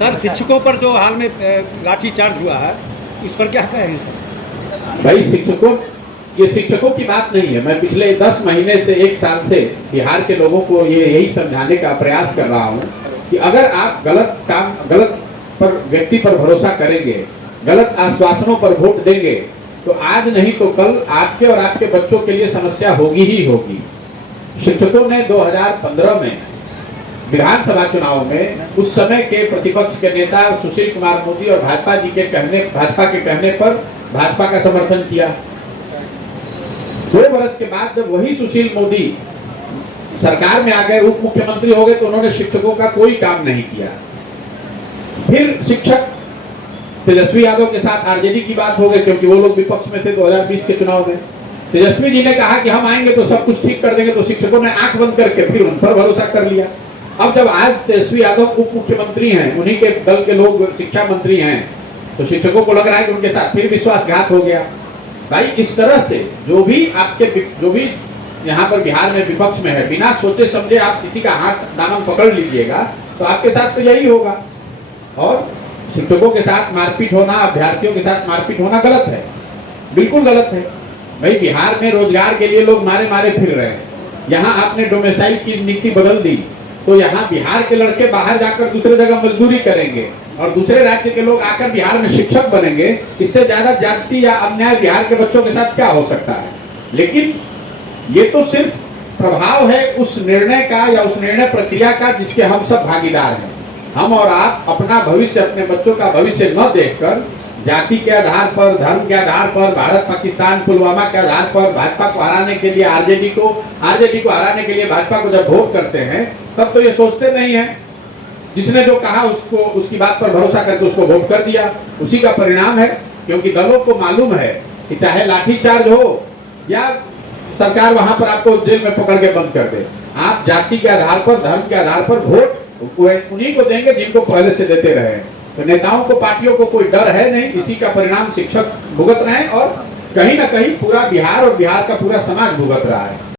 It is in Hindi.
सर शिक्षकों पर जो हाल में लाठीचार्ज हुआ है इस पर क्या कहेंगे सर? भाई ये शिक्षकों की बात नहीं है। मैं पिछले 10 महीने से 1 साल से बिहार के लोगों को यही समझाने का प्रयास कर रहा हूं कि अगर आप गलत व्यक्ति पर भरोसा करेंगे, गलत आश्वासनों पर वोट देंगे, तो आज नहीं तो कल आपके और आपके बच्चों के लिए समस्या होगी ही होगी। शिक्षकों ने 2015 में विधानसभा चुनाव में उस समय के प्रतिपक्ष के नेता सुशील कुमार मोदी और भाजपा के कहने पर भाजपा का समर्थन किया। 2 वर्ष के बाद जब वही सुशील मोदी सरकार में आ गए, उप मुख्यमंत्री हो गए, तो उन्होंने शिक्षकों का कोई काम नहीं किया। फिर शिक्षक तेजस्वी यादव के साथ आरजेडी की बात हो गई, क्योंकि वो लोग विपक्ष में थे 2020 के चुनाव में। तेजस्वी जी ने कहा कि हम आएंगे तो सब कुछ ठीक कर देंगे, तो शिक्षकों ने आंख बंद करके फिर उन पर भरोसा कर लिया। अब जब आज तेजस्वी यादव उप मुख्यमंत्री हैं, उन्हीं के दल के लोग शिक्षा मंत्री हैं, तो शिक्षकों को लग रहा है कि उनके साथ फिर विश्वासघात हो गया। भाई इस तरह से जो भी यहाँ पर बिहार में विपक्ष में है, बिना सोचे समझे आप किसी का हाथ दामन पकड़ लीजिएगा तो आपके साथ तो यही होगा। और शिक्षकों के साथ मारपीट होना, अभ्यर्थियों के साथ मारपीट होना गलत है, बिल्कुल गलत है। भाई बिहार में रोजगार के लिए लोग मारे फिर रहे हैं। यहाँ आपने डोमिसाइल की नीति बदल दी, तो यहाँ बिहार के लड़के बाहर जाकर दूसरे जगह मजदूरी करेंगे और दूसरे राज्य के लोग आकर बिहार में शिक्षक बनेंगे। इससे ज्यादा जाति या अन्याय बिहार के बच्चों के साथ क्या हो सकता है? लेकिन ये तो सिर्फ प्रभाव है उस निर्णय का या उस निर्णय प्रक्रिया का जिसके हम सब भागीदार हैं। हम और आप अपना भविष्य, अपने बच्चों का भविष्य न देखकर जाति के आधार पर, धर्म के आधार पर, भारत पाकिस्तान पुलवामा के आधार पर भाजपा को हराने के लिए आरजेडी को हराने के लिए भाजपा को जब वोट करते हैं, तब तो ये सोचते नहीं है। जिसने जो कहा उसकी बात पर भरोसा करके उसको वोट कर दिया, उसी का परिणाम है। क्योंकि दलों को मालूम है कि चाहे लाठीचार्ज हो या सरकार वहां पर आपको जेल में पकड़ के बंद कर दे, आप जाति के आधार पर, धर्म के आधार पर वोट उन्हीं को देंगे जिनको पहले से देते रहे। तो नेताओं को, पार्टियों को कोई डर है नहीं। इसी का परिणाम शिक्षक भुगत रहे हैं और कहीं ना कहीं पूरा बिहार और बिहार का पूरा समाज भुगत रहा है।